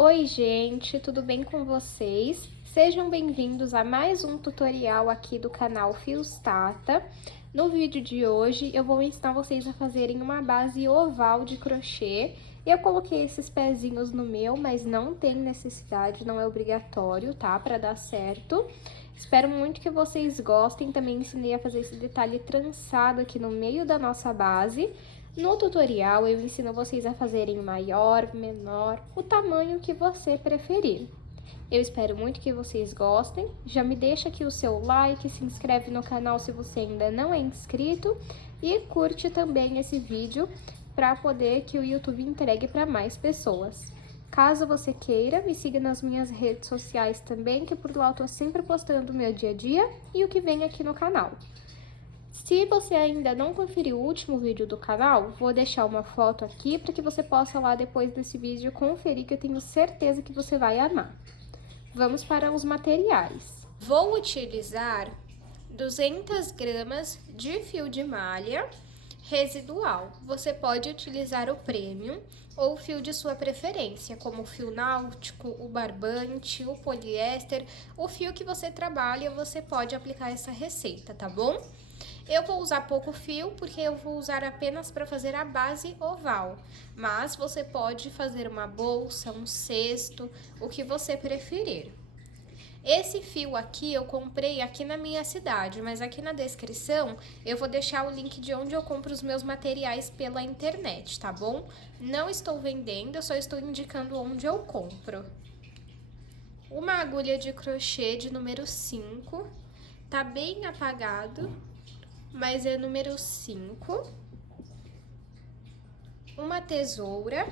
Oi gente, tudo bem com vocês? Sejam bem-vindos a mais um tutorial aqui do canal Fios Tata. No vídeo de hoje eu vou ensinar vocês a fazerem uma base oval de crochê. Eu coloquei esses pezinhos no meu, mas não tem necessidade, não é obrigatório, tá? Para dar certo. Espero muito que vocês gostem. Também ensinei a fazer esse detalhe trançado aqui no meio da nossa base. No tutorial, eu ensino vocês a fazerem maior, menor, o tamanho que você preferir. Eu espero muito que vocês gostem. Já me deixa aqui o seu like, se inscreve no canal se você ainda não é inscrito e curte também esse vídeo para poder que o YouTube entregue para mais pessoas. Caso você queira, me siga nas minhas redes sociais também, que por lá eu tô sempre postando o meu dia a dia e o que vem aqui no canal. Se você ainda não conferiu o último vídeo do canal, vou deixar uma foto aqui para que você possa lá depois desse vídeo conferir, que eu tenho certeza que você vai amar. Vamos para os materiais. Vou utilizar 200 gramas de fio de malha residual. Você pode utilizar o premium ou o fio de sua preferência, como o fio náutico, o barbante, o poliéster, o fio que você trabalha, você pode aplicar essa receita, tá bom? Eu vou usar pouco fio, porque eu vou usar apenas para fazer a base oval, mas você pode fazer uma bolsa, um cesto, o que você preferir. Esse fio aqui eu comprei aqui na minha cidade, mas aqui na descrição eu vou deixar o link de onde eu compro os meus materiais pela internet, tá bom? Não estou vendendo, eu só estou indicando onde eu compro. Uma agulha de crochê de número 5, tá bem apagado, mas é número 5, uma tesoura,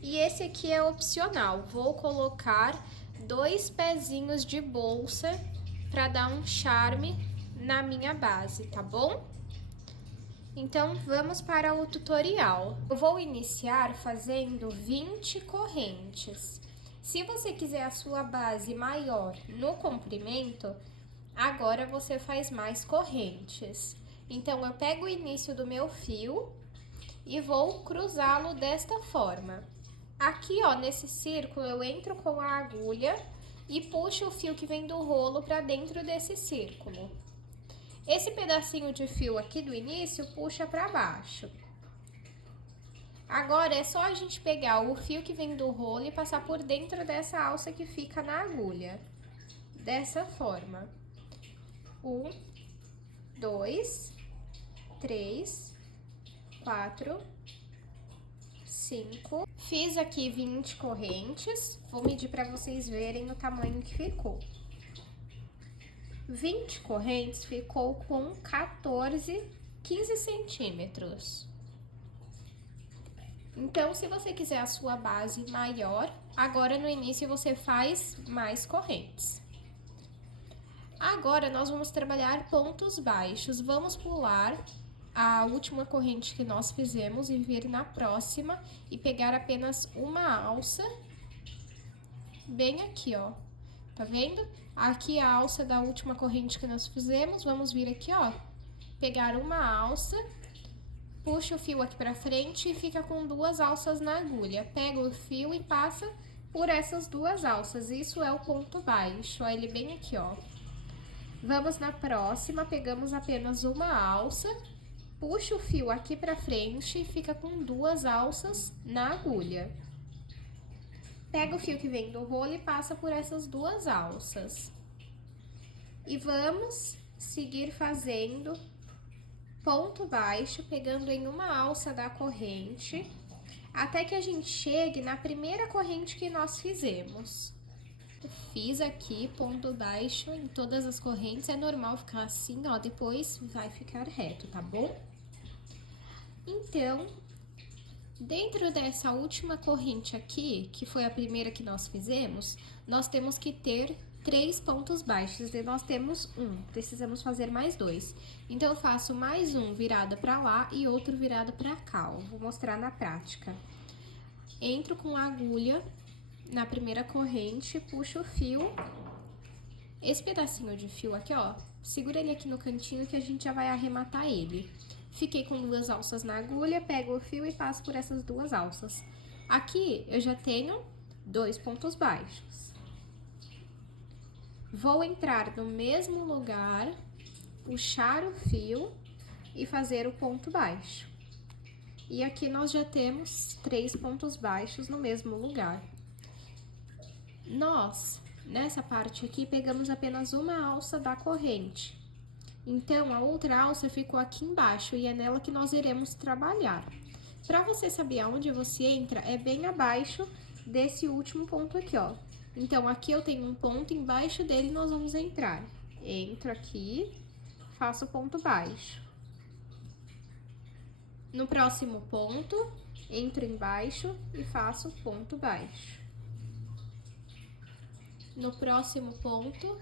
e esse aqui é opcional, vou colocar 2 pezinhos de bolsa para dar um charme na minha base, tá bom? Então, vamos para o tutorial. Eu vou iniciar fazendo 20 correntes. Se você quiser a sua base maior no comprimento, agora você faz mais correntes. Então, eu pego o início do meu fio e vou cruzá-lo desta forma. Aqui, ó, nesse círculo, eu entro com a agulha e puxo o fio que vem do rolo para dentro desse círculo. Esse pedacinho de fio aqui do início puxa para baixo. Agora, é só a gente pegar o fio que vem do rolo e passar por dentro dessa alça que fica na agulha. Dessa forma. 1, 2, 3, 4, 5. Fiz aqui 20 correntes, vou medir para vocês verem o tamanho que ficou. 20 correntes ficou com 15 centímetros. Então, se você quiser a sua base maior, agora no início você faz mais correntes. Agora, nós vamos trabalhar pontos baixos. Vamos pular a última corrente que nós fizemos e vir na próxima e pegar apenas uma alça, bem aqui, ó. Tá vendo? Aqui a alça da última corrente que nós fizemos, vamos vir aqui, ó, pegar uma alça, puxa o fio aqui pra frente e fica com 2 alças na agulha. Pega o fio e passa por essas 2 alças, isso é o ponto baixo, ó, ele bem aqui, ó. Vamos na próxima, pegamos apenas uma alça, puxa o fio aqui pra frente e fica com 2 alças na agulha. Pega o fio que vem do rolo e passa por essas 2 alças. E vamos seguir fazendo ponto baixo, pegando em uma alça da corrente, até que a gente chegue na primeira corrente que nós fizemos. Fiz aqui ponto baixo em todas as correntes, é normal ficar assim, ó, depois vai ficar reto, tá bom? Então, dentro dessa última corrente aqui, que foi a primeira que nós fizemos, nós temos que ter 3 pontos baixos e nós temos 1, precisamos fazer mais 2. Então, eu faço mais um virado pra lá e outro virado pra cá, ó. Vou mostrar na prática. Entro com a agulha na primeira corrente, puxo o fio. Esse pedacinho de fio aqui, ó, segura ele aqui no cantinho que a gente já vai arrematar ele. Fiquei com 2 alças na agulha, pego o fio e passo por essas 2 alças. Aqui eu já tenho 2 pontos baixos. Vou entrar no mesmo lugar, puxar o fio e fazer o ponto baixo. E aqui nós já temos 3 pontos baixos no mesmo lugar. Nós, nessa parte aqui, pegamos apenas uma alça da corrente. Então, a outra alça ficou aqui embaixo e é nela que nós iremos trabalhar. Para você saber aonde você entra, é bem abaixo desse último ponto aqui, ó. Então, aqui eu tenho um ponto, embaixo dele nós vamos entrar. Entro aqui, faço ponto baixo. No próximo ponto, entro embaixo e faço ponto baixo. No próximo ponto,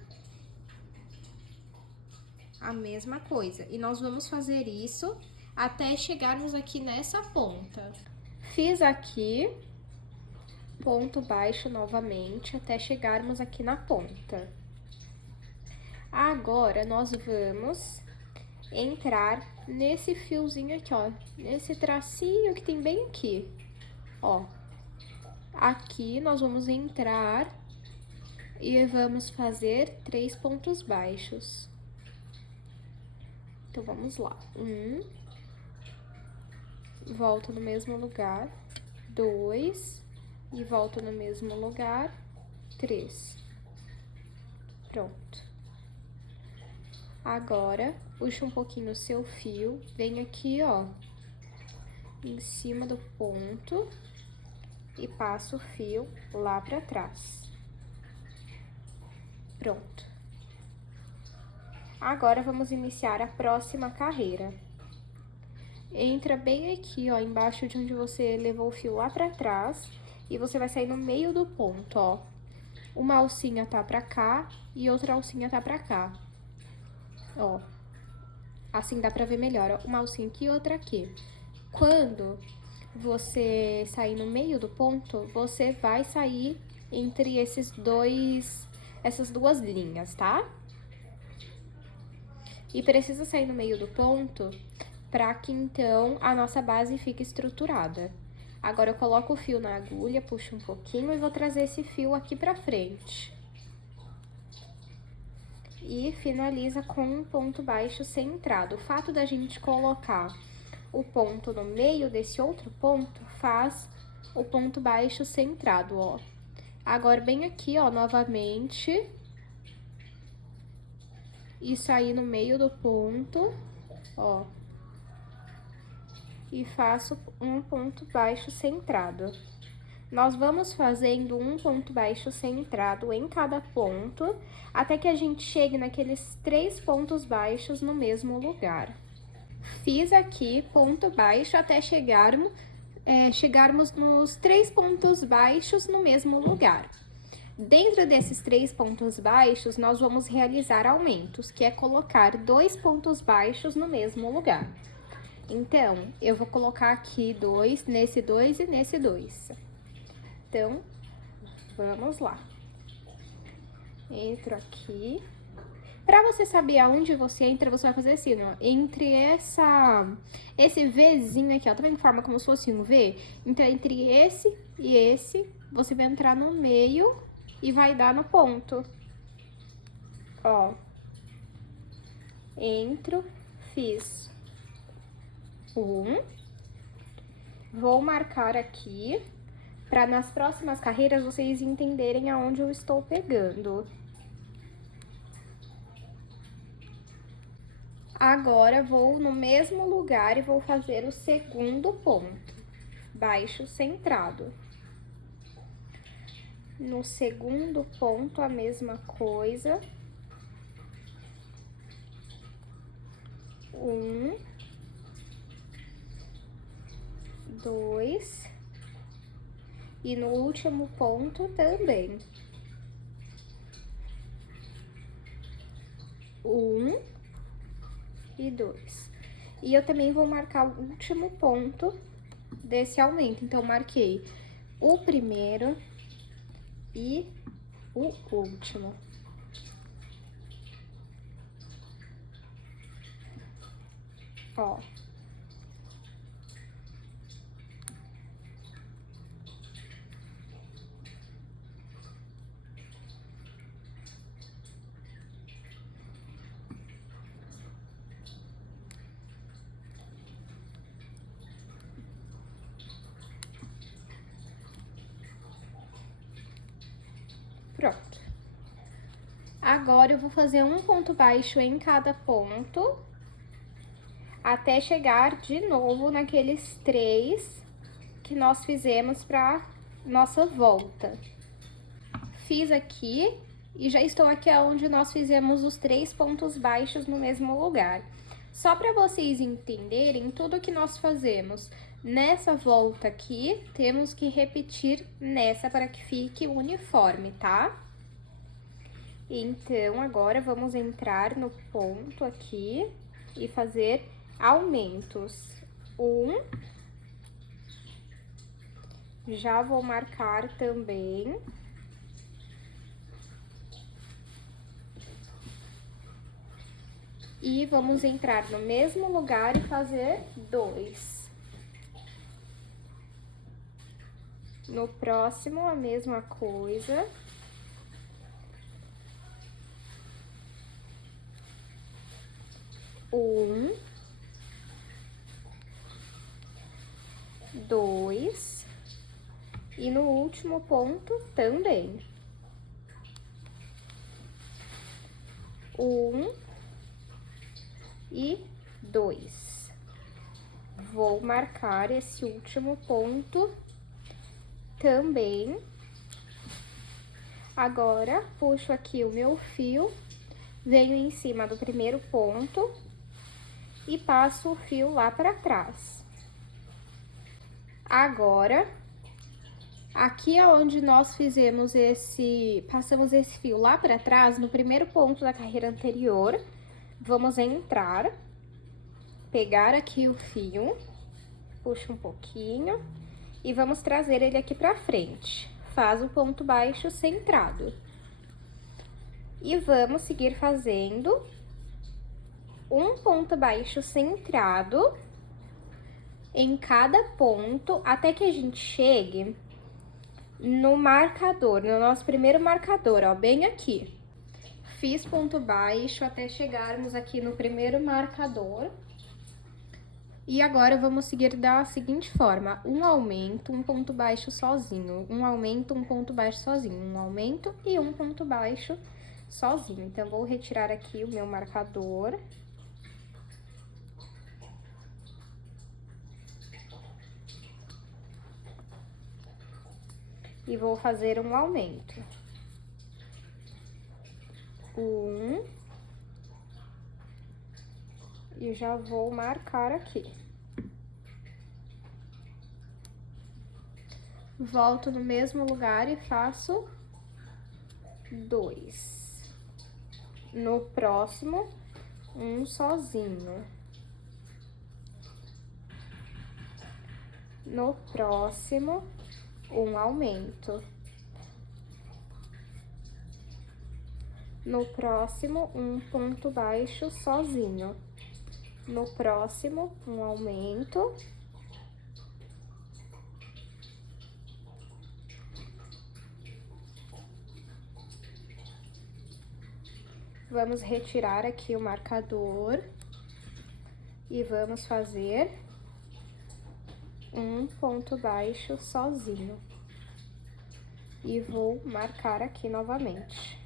a mesma coisa. E nós vamos fazer isso até chegarmos aqui nessa ponta. Fiz aqui ponto baixo novamente até chegarmos aqui na ponta. Agora, nós vamos entrar nesse fiozinho aqui, ó, nesse tracinho que tem bem aqui, ó. Aqui nós vamos entrar e vamos fazer 3 pontos baixos. Então, vamos lá. 1, volto no mesmo lugar, 2, e volto no mesmo lugar, 3. Pronto. Agora, puxa um pouquinho o seu fio, vem aqui, ó, em cima do ponto e passa o fio lá pra trás. Pronto. Agora, vamos iniciar a próxima carreira. Entra bem aqui, ó, embaixo de onde você levou o fio lá pra trás e você vai sair no meio do ponto, ó. Uma alcinha tá pra cá e outra alcinha tá pra cá. Ó, assim dá pra ver melhor, ó, uma alcinha aqui e outra aqui. Quando você sair no meio do ponto, você vai sair entre essas duas linhas, tá? E precisa sair no meio do ponto para que, então, a nossa base fique estruturada. Agora, eu coloco o fio na agulha, puxo um pouquinho e vou trazer esse fio aqui pra frente. E finaliza com um ponto baixo centrado. O fato da gente colocar o ponto no meio desse outro ponto faz o ponto baixo centrado, ó. Agora, bem aqui, ó, novamente. E sair no meio do ponto, ó. E faço um ponto baixo centrado. Nós vamos fazendo um ponto baixo centrado em cada ponto, até que a gente chegue naqueles 3 pontos baixos no mesmo lugar. Fiz aqui ponto baixo até chegarmos nos 3 pontos baixos no mesmo lugar. Dentro desses 3 pontos baixos, nós vamos realizar aumentos, que é colocar 2 pontos baixos no mesmo lugar. Então, eu vou colocar aqui 2, nesse 2 e nesse 2. Então, vamos lá. Entro aqui. Pra você saber aonde você entra, você vai fazer assim, ó. Entre esse Vzinho aqui, ó, tá vendo que forma como se fosse um V? Então, entre esse e esse, você vai entrar no meio e vai dar no ponto. Ó. Entro, fiz 1. Vou marcar aqui, para nas próximas carreiras vocês entenderem aonde eu estou pegando. Agora, vou no mesmo lugar e vou fazer o segundo ponto, baixo centrado. No segundo ponto, a mesma coisa. 1, 2, e no último ponto também. 1 e 2. E eu também vou marcar o último ponto desse aumento. Então, marquei o primeiro e o último. Ó. Pronto. Agora, eu vou fazer um ponto baixo em cada ponto, até chegar de novo naqueles 3 que nós fizemos pra nossa volta. Fiz aqui e já estou aqui onde nós fizemos os 3 pontos baixos no mesmo lugar. Só para vocês entenderem tudo que nós fazemos nessa volta aqui, temos que repetir nessa para que fique uniforme, tá? Então, agora vamos entrar no ponto aqui e fazer aumentos. 1. Já vou marcar também. E vamos entrar no mesmo lugar e fazer 2. No próximo, a mesma coisa. Um, 2, e no último ponto também. 1 e 2. Vou marcar esse último ponto também. Agora, puxo aqui o meu fio, venho em cima do primeiro ponto e passo o fio lá para trás. Agora, aqui onde nós fizemos passamos esse fio lá para trás, no primeiro ponto da carreira anterior, vamos entrar, pegar aqui o fio, puxa um pouquinho e vamos trazer ele aqui pra frente. Faz o ponto baixo centrado. E vamos seguir fazendo um ponto baixo centrado em cada ponto, até que a gente chegue no marcador, no nosso primeiro marcador, ó, bem aqui. Fiz ponto baixo até chegarmos aqui no primeiro marcador. E agora, vamos seguir da seguinte forma: um aumento, um ponto baixo sozinho, um aumento, um ponto baixo sozinho, um aumento e um ponto baixo sozinho. Então, vou retirar aqui o meu marcador. E vou fazer um aumento. 1. E já vou marcar aqui. Volto no mesmo lugar e faço 2. No próximo, um sozinho. No próximo, um aumento. No próximo, um ponto baixo sozinho. No próximo, um aumento. Vamos retirar aqui o marcador e vamos fazer um ponto baixo sozinho. E vou marcar aqui novamente.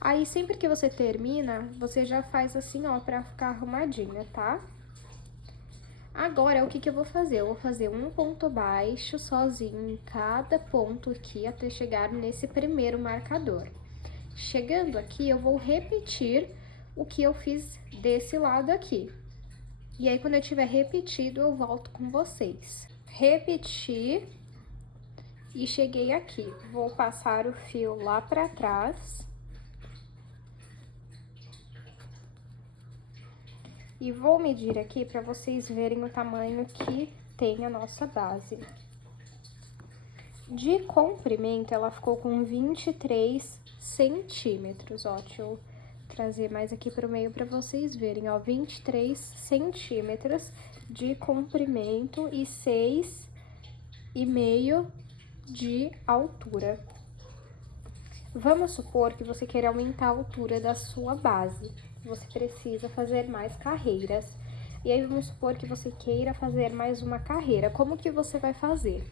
Aí, sempre que você termina, você já faz assim, ó, pra ficar arrumadinha, tá? Agora, o que eu vou fazer? Eu vou fazer um ponto baixo sozinho em cada ponto aqui, até chegar nesse primeiro marcador. Chegando aqui, eu vou repetir o que eu fiz desse lado aqui. E aí, quando eu tiver repetido, eu volto com vocês. Repeti e cheguei aqui. Vou passar o fio lá pra trás. E vou medir aqui para vocês verem o tamanho que tem a nossa base. De comprimento, ela ficou com 23 centímetros, ó. Deixa eu trazer mais aqui para o meio para vocês verem, ó. 23 centímetros de comprimento e 6,5 de altura. Vamos supor que você queira aumentar a altura da sua base. você precisa fazer mais carreiras. E aí, vamos supor que você queira fazer mais uma carreira. Como que você vai fazer?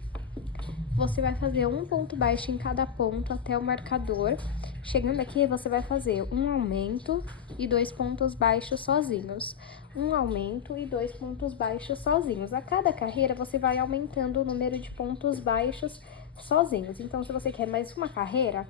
Você vai fazer um ponto baixo em cada ponto até o marcador. Chegando aqui, você vai fazer um aumento e 2 pontos baixos sozinhos. Um aumento e 2 pontos baixos sozinhos. A cada carreira, você vai aumentando o número de pontos baixos sozinhos. Então, se você quer mais uma carreira,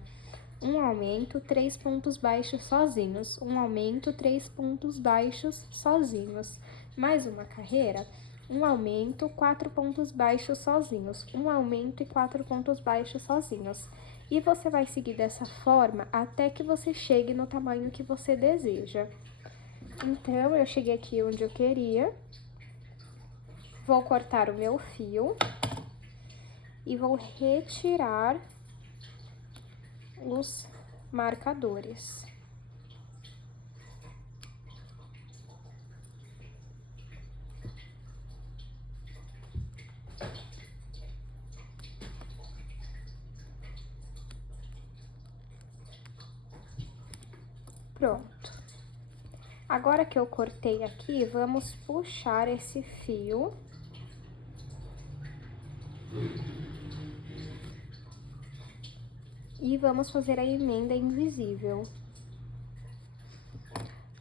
um aumento, 3 pontos baixos sozinhos. Um aumento, 3 pontos baixos sozinhos. Mais uma carreira, um aumento, 4 pontos baixos sozinhos. Um aumento e 4 pontos baixos sozinhos. E você vai seguir dessa forma até que você chegue no tamanho que você deseja. Então, eu cheguei aqui onde eu queria. Vou cortar o meu fio. E vou retirar os marcadores. Pronto. Agora que eu cortei aqui, vamos puxar esse fio. E vamos fazer a emenda invisível.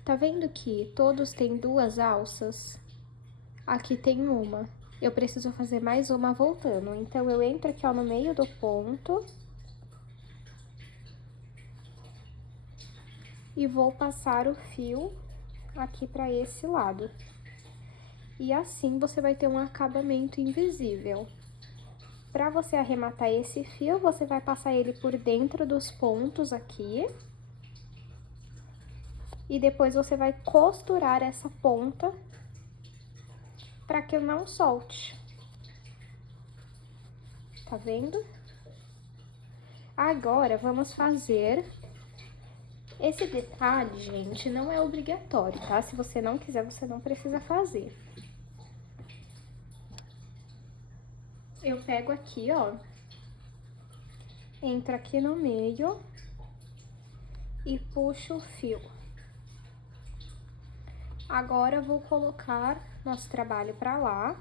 Tá vendo que todos têm 2 alças? Aqui tem uma. Eu preciso fazer mais uma voltando. Então, eu entro aqui, ó, no meio do ponto. E vou passar o fio aqui pra esse lado. E assim, você vai ter um acabamento invisível. Pra você arrematar esse fio, você vai passar ele por dentro dos pontos aqui. E depois você vai costurar essa ponta pra que não solte. Tá vendo? Agora, vamos fazer... Esse detalhe, gente, não é obrigatório, tá? Se você não quiser, você não precisa fazer. Eu pego aqui, ó, entro aqui no meio e puxo o fio. Agora, eu vou colocar nosso trabalho pra lá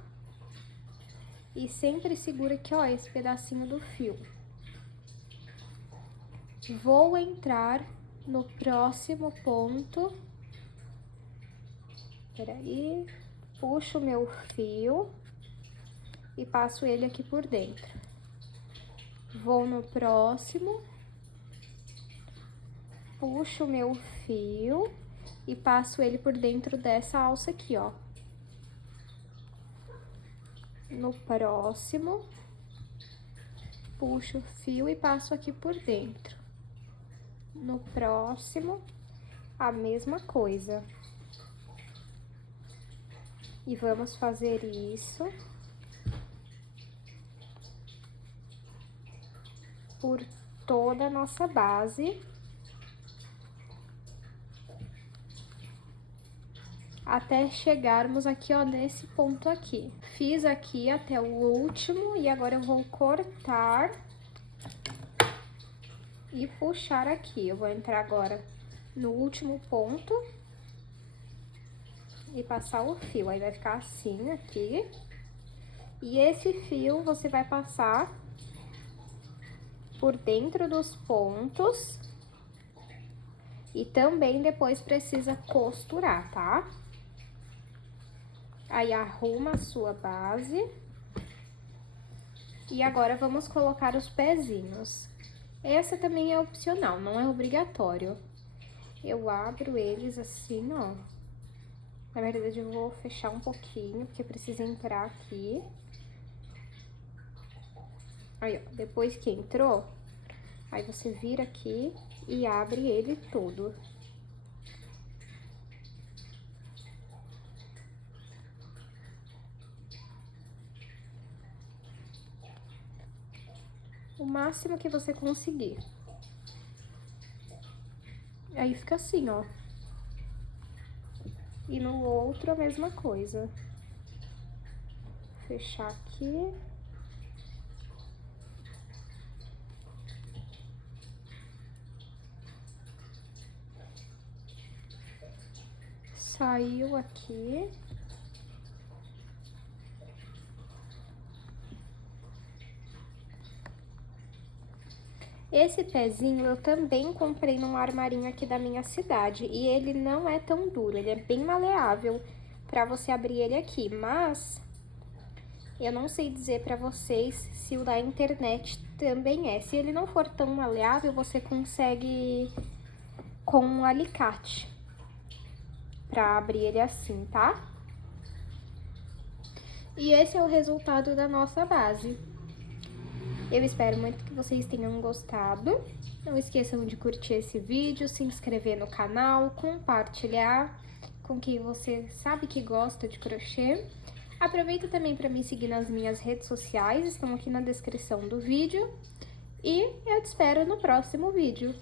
e sempre segura aqui, ó, esse pedacinho do fio. Vou entrar no próximo ponto. Peraí, puxo o meu fio e passo ele aqui por dentro. Vou no próximo, puxo o meu fio e passo ele por dentro dessa alça aqui, ó. No próximo, puxo o fio e passo aqui por dentro. No próximo, a mesma coisa. E vamos fazer isso por toda a nossa base. Até chegarmos aqui, ó, nesse ponto aqui. Fiz aqui até o último e agora eu vou cortar e puxar aqui. Eu vou entrar agora no último ponto e passar o fio. Aí, vai ficar assim aqui. E esse fio você vai passar por dentro dos pontos. E também depois precisa costurar, tá? Aí, arruma a sua base. E agora, vamos colocar os pezinhos. Essa também é opcional, não é obrigatório. Eu abro eles assim, ó. Na verdade, eu vou fechar um pouquinho, porque precisa entrar aqui. Aí, ó, depois que entrou, aí você vira aqui e abre ele todo. O máximo que você conseguir. Aí fica assim, ó. E no outro a mesma coisa. Fechar aqui. saiu aqui. Esse pezinho eu também comprei num armarinho aqui da minha cidade, e ele não é tão duro, ele é bem maleável pra você abrir ele aqui, mas eu não sei dizer pra vocês se o da internet também é. Se ele não for tão maleável, você consegue com um alicate pra abrir ele assim, tá? E esse é o resultado da nossa base. Eu espero muito que vocês tenham gostado. Não esqueçam de curtir esse vídeo, se inscrever no canal, compartilhar com quem você sabe que gosta de crochê. Aproveita também para me seguir nas minhas redes sociais, estão aqui na descrição do vídeo. E eu te espero no próximo vídeo.